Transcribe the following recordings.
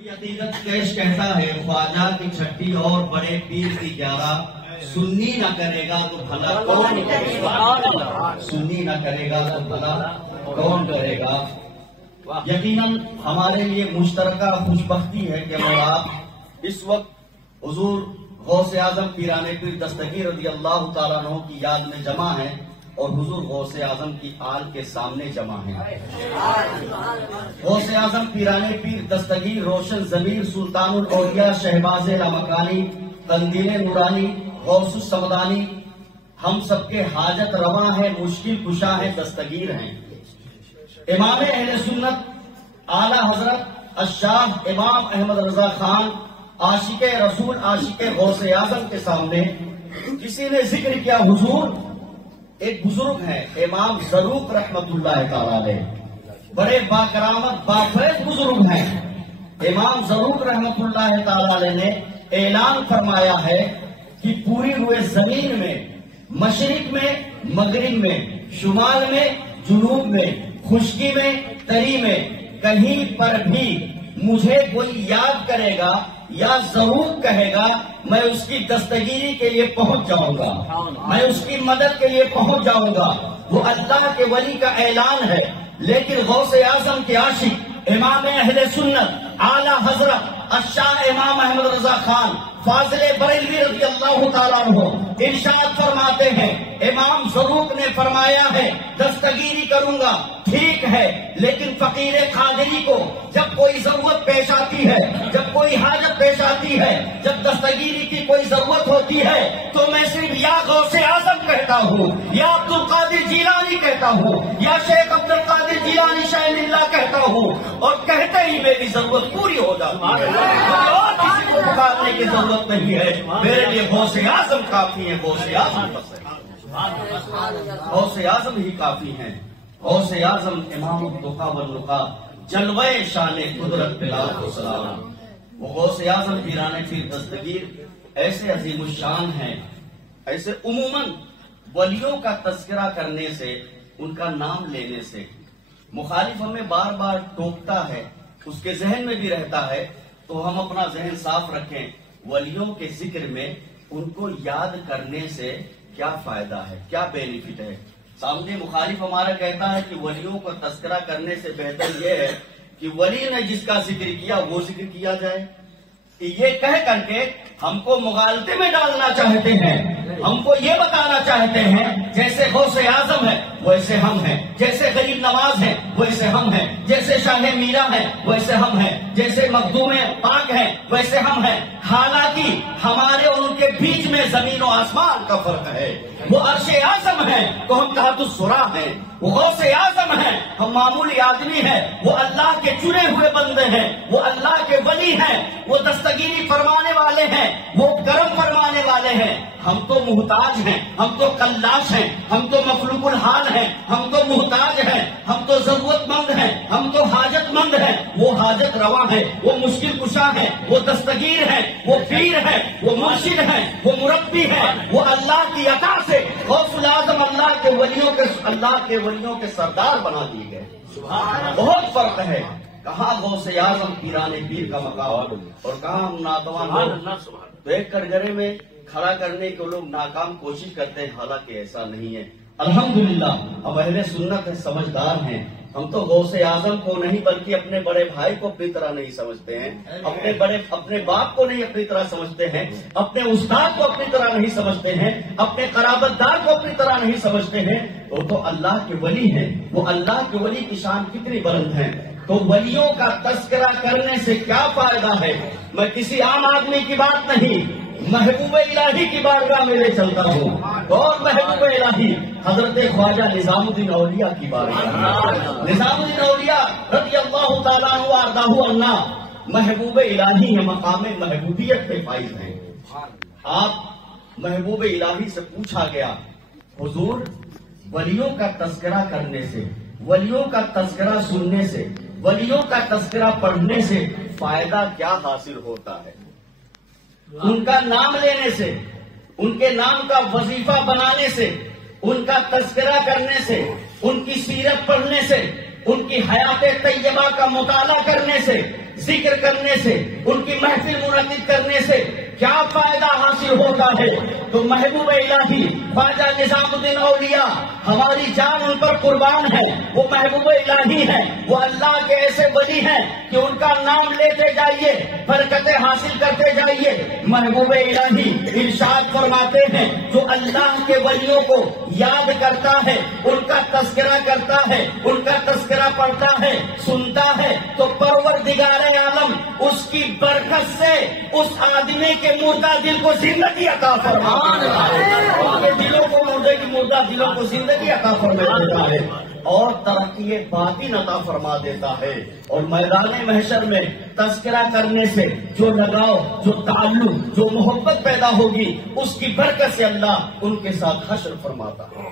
کوئی عقیدت کیش کہتا ہے خواجہ کی چھٹی اور بڑے پیر کی 11 سنی نہ کرے گا تو بھلا کون کرے گا؟ سنی نہ کرے گا تو بھلا کون کرے گا؟ یقیناً ہمارے لیے مشترکہ خوشبختی ہے کہ ہم آپ اس وقت حضور غوث اعظم پیران پیر دستگیر رضی اللہ تعالیٰ عنہ کی یاد میں جمع ہیں اور حضور غوث اعظم کی آل کے سامنے جمع ہیں۔ غوث اعظم پیران پیر دستگیر روشن ضمیر سلطان الاولیاء شہباز لامکانی قندیل نورانی غوث السمدانی ہم سب کے حاجت رواں ہے، مشکل کشا ہے، دستگیر ہیں۔ امام اہل سنت اعلی حضرت الشاہ امام احمد رضا خان عاشق رسول عاشق غوث اعظم کے سامنے کسی نے ذکر کیا، حضور ایک بزرگ ہیں امام زروق رحمت اللہ تعالی علیہ، بڑے باکرامت بافیض بزرگ ہیں۔ امام زروق رحمت اللہ تعالی علیہ نے اعلان فرمایا ہے کہ پوری روئے زمین میں، مشرق میں، مغرب میں، شمال میں، جنوب میں، خشکی میں، تری میں، کہیں پر بھی مجھے کوئی یاد کرے گا یا ضرور کہے گا، میں اس کی دستگیری کے لیے پہنچ جاؤں گا، میں اس کی مدد کے لیے پہنچ جاؤں گا۔ وہ اللہ کے ولی کا اعلان ہے، لیکن غوث اعظم کے عاشق امام اہل سنت اعلی حضرت الشاہ امام احمد رضا خان فاضل بریلوی رضی اللہ تعالیٰ عنہ ارشاد فرماتے ہیں، امام زروق نے فرمایا ہے دستگیری کروں گا، ٹھیک ہے، لیکن فقیر قادری کو جب کوئی ضرورت پیش آتی ہے، جب کوئی حاجت پیش آتی ہے، جب دستگیری کی کوئی ضرورت ہوتی ہے تو میں صرف یا غوث اعظم کہتا ہوں، یا عبد القادر جیلانی کہتا ہوں، یا شیخ عبد القادر جیلانی شاہ اللہ کہتا ہوں، اور کہتے ہی میری ضرورت پوری ہو جاتی ہے، اور کسی کو پکارنے کی ضرورت نہیں ہے، میرے لیے غوث اعظم کافی ہے، غوث اعظم غوث اعظم ہی کافی ہیں۔ غوث اعظم امام التقا والنقا جلوہ شان قدرت بلاد و سلام، وہ غوث اعظم پیران پیر دستگیر ایسے عظیم الشان ہیں، ایسے عموماً ولیوں کا تذکرہ کرنے سے، ان کا نام لینے سے مخالف ہمیں بار بار ٹوکتا ہے، اس کے ذہن میں بھی رہتا ہے، تو ہم اپنا ذہن صاف رکھیں، ولیوں کے ذکر میں ان کو یاد کرنے سے کیا فائدہ ہے، کیا بینیفٹ ہے۔ سامنے مخالف ہمارا کہتا ہے کہ ولیوں کو تذکرہ کرنے سے بہتر یہ ہے کہ ولی نے جس کا ذکر کیا وہ ذکر کیا جائے۔ یہ کہہ کر کے ہم کو مغالطے میں ڈالنا چاہتے ہیں، ہم کو یہ بتانا چاہتے ہیں جیسے غوث اعظم ہے ویسے ہم ہیں، جیسے غریب نواز ہے ویسے ہم ہیں، جیسے شاہ میرا ہے ویسے ہم ہیں، جیسے مخدوم پاک ہیں ویسے ہم ہیں، حالانکہ ہمارے اور ان کے بیچ میں زمین و آسمان کا فرق ہے۔ وہ عرش اعظم ہے تو ہم تحت السرا ہیں، وہ غوث اعظم ہیں، ہم معمولی آدمی ہیں، وہ اللہ کے چنے ہوئے بندے ہیں، وہ اللہ کے ولی ہیں، وہ دستگیری فرمانے والے ہیں، وہ کرم فرمانے والے ہیں۔ ہم تو محتاج ہیں، ہم تو قلاش ہیں، ہم تو مخلوق الحال ہیں، ہم تو محتاج ہیں، ہم تو ضرورت مند ہیں، ہم تو حاجت مند ہیں۔ وہ حاجت رواں ہے، وہ مشکل کشا ہے، وہ دستگیر ہے، وہ پیر ہے، وہ مرشد ہے، وہ مربی ہے، وہ اللہ کی عطا سے غوث الاعظم اللہ کے ولیوں کے سردار بنا دیے گئے۔ بہت فرق ہے، کہاں غوث اعظم پیران پیر کا مقام اور کہاں ہم ناتوان لوگ تو ایک کٹگرے میں کھڑا کرنے کے لوگ ناکام کوشش کرتے ہیں، حالانکہ ایسا نہیں ہے۔ الحمدللہ ہم اہل سنت ہیں، سمجھدار ہیں، ہم تو غوث اعظم کو نہیں بلکہ اپنے بڑے بھائی کو اپنی طرح نہیں سمجھتے ہیں، اپنے باپ کو نہیں اپنی طرح سمجھتے ہیں، اپنے استاد کو اپنی طرح نہیں سمجھتے ہیں، اپنے قرابت دار کو اپنی طرح نہیں سمجھتے ہیں۔ وہ تو اللہ کے ولی ہیں، وہ اللہ کے ولی کی شان کتنی بلند ہے۔ تو ولیوں کا تذکرہ کرنے سے کیا فائدہ ہے؟ میں کسی عام آدمی کی بات نہیں، محبوب الہی کی بارگاہ میں لے چلتا ہوں، اور محبوب الہی حضرت خواجہ نظام الدین اولیاء کی بارگاہ، نظام الدین اولیاء رضی اللہ تعالیٰ عنہ وارضاہ عنہ محبوب الہی ہے، مقام محبوبیت کے فائز ہیں۔ آپ محبوب الہی سے پوچھا گیا، حضور ولیوں کا تذکرہ کرنے سے، ولیوں کا تذکرہ سننے سے، ولیوں کا تذکرہ پڑھنے سے فائدہ کیا حاصل ہوتا ہے؟ ان کا نام لینے سے، ان کے نام کا وظیفہ بنانے سے، ان کا تذکرہ کرنے سے، ان کی سیرت پڑھنے سے ان کی حیات طیبہ کا مطالعہ کرنے سے، ذکر کرنے سے، ان کی محفل منعقد کرنے سے کیا فائدہ حاصل ہوتا ہے؟ تو محبوب الہی خواجہ نظام الدین اولیاء، ہماری جان ان پر قربان ہے، وہ محبوب الہی ہیں، وہ اللہ کے ایسے ولی ہیں کہ ان کا نام لیتے جائیے، برکتیں حاصل کرتے جائیے۔ محبوب الہی ارشاد فرماتے ہیں جو اللہ کے ولیوں کو یاد کرتا ہے، ان کا تذکرہ کرتا ہے، ان کا تذکرہ پڑھتا ہے، سنتا ہے، تو پروردگار عالم اس کی برکت سے اس آدمی کے مردہ دل کو زندگی عطا فرماتا ہے، ان کے دلوں کو مردے کی مردہ دلوں کو زندگی عطا فرما دیتا ہے اور ترقی باطن عطا فرما دیتا ہے۔ اور میدان محشر میں تذکرہ کرنے سے جو لگاؤ، جو تعلق، جو محبت پیدا ہوگی، اس کی برکت سے اللہ ان کے ساتھ حشر فرماتا ہے۔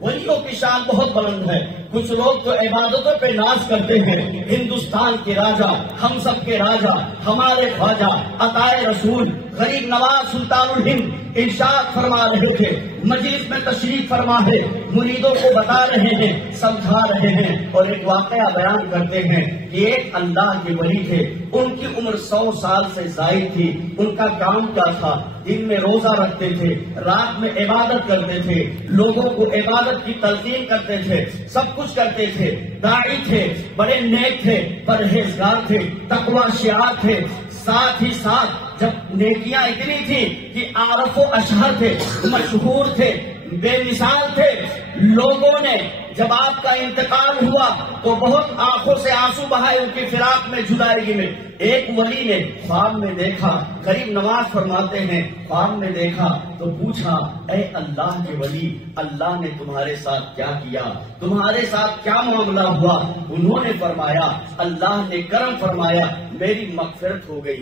ولیوں کی شان بہت بلند ہے۔ کچھ لوگ تو عبادتوں پہ ناز کرتے ہیں۔ ہندوستان کے راجا، ہم سب کے راجا، ہمارے خواجہ عطائے رسول غریب نواز سلطان الہند ارشاد فرما رہے تھے، مجلس میں تشریف فرما ہے، مریدوں کو بتا رہے ہیں، سمجھا رہے ہیں، اور ایک واقعہ بیان کرتے ہیں کہ ایک اللہ کے ولی تھے، ان کی عمر 100 سال سے زائد تھی۔ ان کا کام کیا تھا؟ دن میں روزہ رکھتے تھے، رات میں عبادت کرتے تھے، لوگوں کو عبادت کی تلقین کرتے تھے، سب کچھ کرتے تھے، داعی تھے، بڑے نیک تھے، پرہیزگار تھے، تقوی شعار تھے۔ ساتھ ہی ساتھ جب نیکیاں اتنی تھی کہ عارف و اشہر تھے، مشہور تھے، بے مثال تھے، لوگوں نے جب آپ کا انتقال ہوا تو بہت آنکھوں سے آنسو بہائے ان کی فراق میں، جدائیگی میں۔ ایک ولی نے خواب میں دیکھا، غریب نواز فرماتے ہیں خواب میں دیکھا تو پوچھا، اے اللہ کے ولی، اللہ نے تمہارے ساتھ کیا کیا؟ تمہارے ساتھ کیا معاملہ ہوا؟ انہوں نے فرمایا، اللہ نے کرم فرمایا، میری مغفرت ہو گئی۔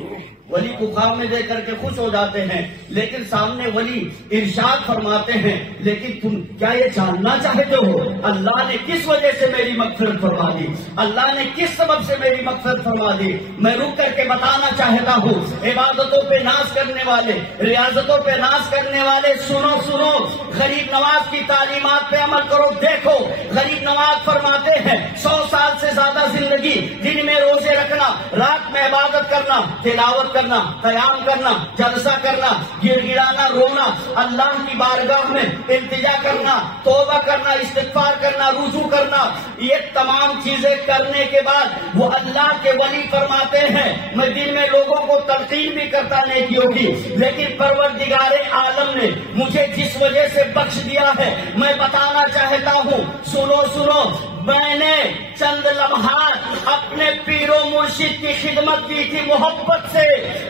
ولی کو خواب میں دیکھ کر کے خوش ہو جاتے ہیں، لیکن سامنے ولی ارشاد فرماتے ہیں، لیکن تم کیا یہ جاننا چاہتے ہو اللہ نے کس وجہ سے میری مغفرت فرما دی؟ اللہ نے کس سبب سے میری مغفرت فرما دی؟ میں رک کر کے بتانا چاہتا ہوں، عبادتوں پہ ناز کرنے والے، ریاضتوں پہ ناز کرنے والے، سنو سنو، غریب نواز کی تعلیمات پہ عمل کرو۔ دیکھو غریب نواز فرماتے ہیں 100 سال سے زیادہ زندگی، دن میں روزے رکھنا، رات میں عبادت کرنا، تلاوت کرنا، قیام کرنا، جلسہ کرنا، گر گرانا، رونا، اللہ کی بارگاہ میں التجا کرنا، توبہ کرنا، استغفار کرنا، رجوع کرنا، یہ تمام چیزیں کرنے کے بعد وہ اللہ کے ولی فرماتے ہیں میں دن میں لوگوں کو تلقین بھی کرتا نیکیوں کی، لیکن پروردگار عالم نے مجھے جس وجہ سے بخش دیا ہے میں بتانا چاہتا ہوں۔ سنو سنو، میں نے چند لمحات اپنے پیر و مرشد کی خدمت کی تھی محبت سے،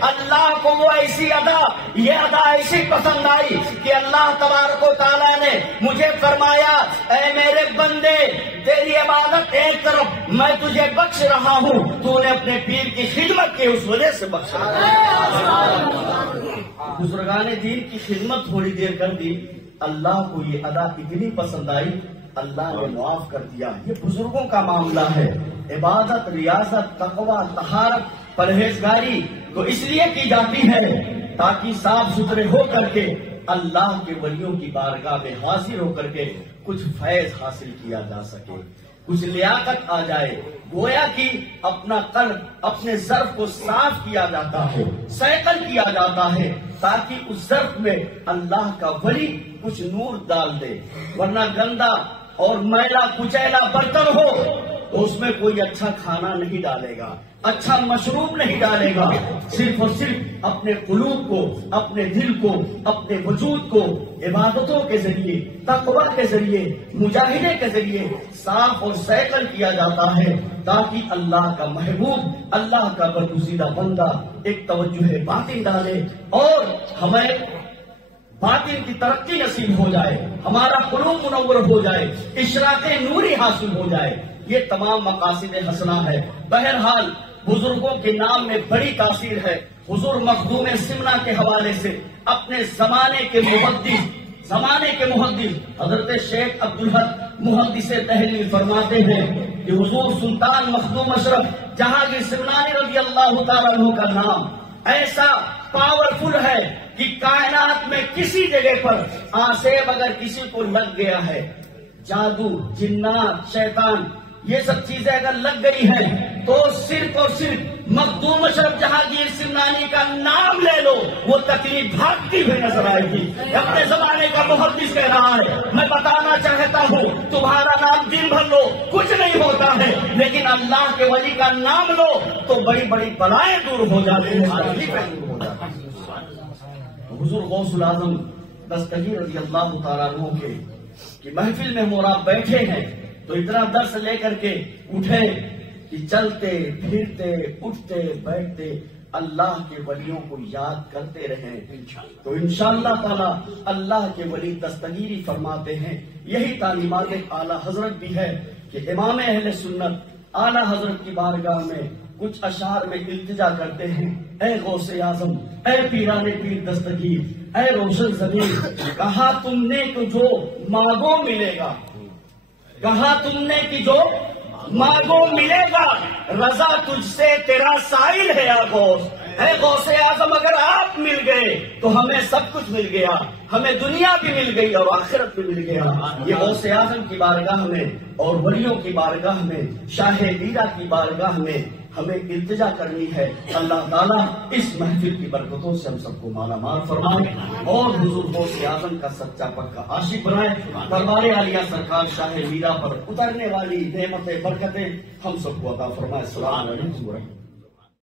اللہ کو وہ ایسی ادا، یہ ادا ایسی پسند آئی کہ اللہ تبارک و تعالیٰ نے مجھے فرمایا، اے میرے بندے، تیری عبادت ایک طرف، میں تجھے بخش رہا ہوں، تو نے اپنے پیر کی خدمت کی اس وجہ سے بخشا۔ بزرگان دین کی خدمت تھوڑی دیر کر دی، اللہ کو یہ ادا اتنی پسند آئی، اللہ نے معاف کر دیا۔ یہ بزرگوں کا معاملہ ہے۔ عبادت، ریاضت، تقوی، طہارت، پرہیزگاری تو اس لیے کی جاتی ہے تاکہ صاف ستھرے ہو کر کے اللہ کے ولیوں کی بارگاہ میں حاضر ہو کر کے کچھ فیض حاصل کیا جا سکے، کچھ لیاقت آ جائے، گویا کہ اپنا قلب، اپنے ظرف کو صاف کیا جاتا ہے، سیکل کیا جاتا ہے، تاکہ اس ظرف میں اللہ کا ولی کچھ نور ڈال دے، ورنہ گندا اور میلا کچیلا برتن ہو تو اس میں کوئی اچھا کھانا نہیں ڈالے گا، اچھا مشروب نہیں ڈالے گا، صرف اور صرف اپنے قلوب کو، اپنے دل کو، اپنے وجود کو عبادتوں کے ذریعے، تقوی کے ذریعے، مجاہدے کے ذریعے صاف اور سیکل کیا جاتا ہے، تاکہ اللہ کا محبوب، اللہ کا برگزیدہ بندہ ایک توجہ باطن ڈالے اور ہمیں باطن کی ترقی نصیب ہو جائے، ہمارا قلوب منور ہو جائے، اشراق نوری حاصل ہو جائے۔ یہ تمام مقاصد حسنہ ہے۔ بہرحال بزرگوں کے نام میں بڑی تاثیر ہے۔ حضور مخدوم سمنا کے حوالے سے اپنے زمانے کے محدث حضرت شیخ عبدالحق محدث دہلوی فرماتے ہیں کہ حضور سلطان مخدوم اشرف جہانگیر سمنانی رضی اللہ تعالیٰ عنہ کا نام ایسا پاورفل ہے کہ کائنات میں کسی جگہ پر آسیب اگر کسی کو لگ گیا ہے، جادو، جنات، شیطان یہ سب چیزیں اگر لگ گئی ہیں تو صرف اور صرف مخدوم اشرف جہانگیر سمنانی کا نام لے لو، وہ تکلیف بھاگتی ہوئی نظر آئے گی۔ اپنے زمانے کا محدث کہہ رہا ہے، میں بتانا چاہتا ہوں تمہارا نام دن بھر لو کچھ نہیں ہوتا ہے، لیکن اللہ کے ولی کا نام لو تو بڑی بڑی بلائیں دور ہو جاتی ہیں۔ حضور غوث الاعظم دستگیر رضی اللہ تعالیٰ عنہ کے کہ محفل میں موراب بیٹھے ہیں تو اتنا درس لے کر کے اٹھے کہ چلتے پھرتے اٹھتے بیٹھتے اللہ کے ولیوں کو یاد کرتے رہیں تو انشاءاللہ تعالی اللہ کے ولی دستگیری فرماتے ہیں۔ یہی تعلیمات اعلیٰ حضرت بھی ہے کہ امام اہل سنت اعلیٰ حضرت کی بارگاہ میں کچھ اشعار میں التجا کرتے ہیں، اے غوث اعظم، اے پیران پیر دستگیر، اے روشن زمین، کہا تم نے کہ جو مانگو ملے گا، کہا تم نے کہ جو مانگو ملے گا، رضا تجھ سے تیرا سائل ہے یا غوث۔ اے غوث اعظم اگر آپ مل گئے تو ہمیں سب کچھ مل گیا، ہمیں دنیا بھی مل گئی اور آخرت بھی مل گیا۔ یہ غوث اعظم کی بارگاہ میں اور ولیوں کی بارگاہ میں، شاہ میرا کی بارگاہ میں ہمیں التجا کرنی ہے۔ اللہ تعالیٰ اس محفل کی برکتوں سے ہم سب کو مالا مال فرمائے اور حضور غوث اعظم کا سچا پکا عاشق بنائے۔ دربار عالیہ سرکار شاہ میرا پر اترنے والی نعمتیں برکتیں ہم سب کو عطا فرمائے۔ السلام علیکم ورحمۃ اللہ۔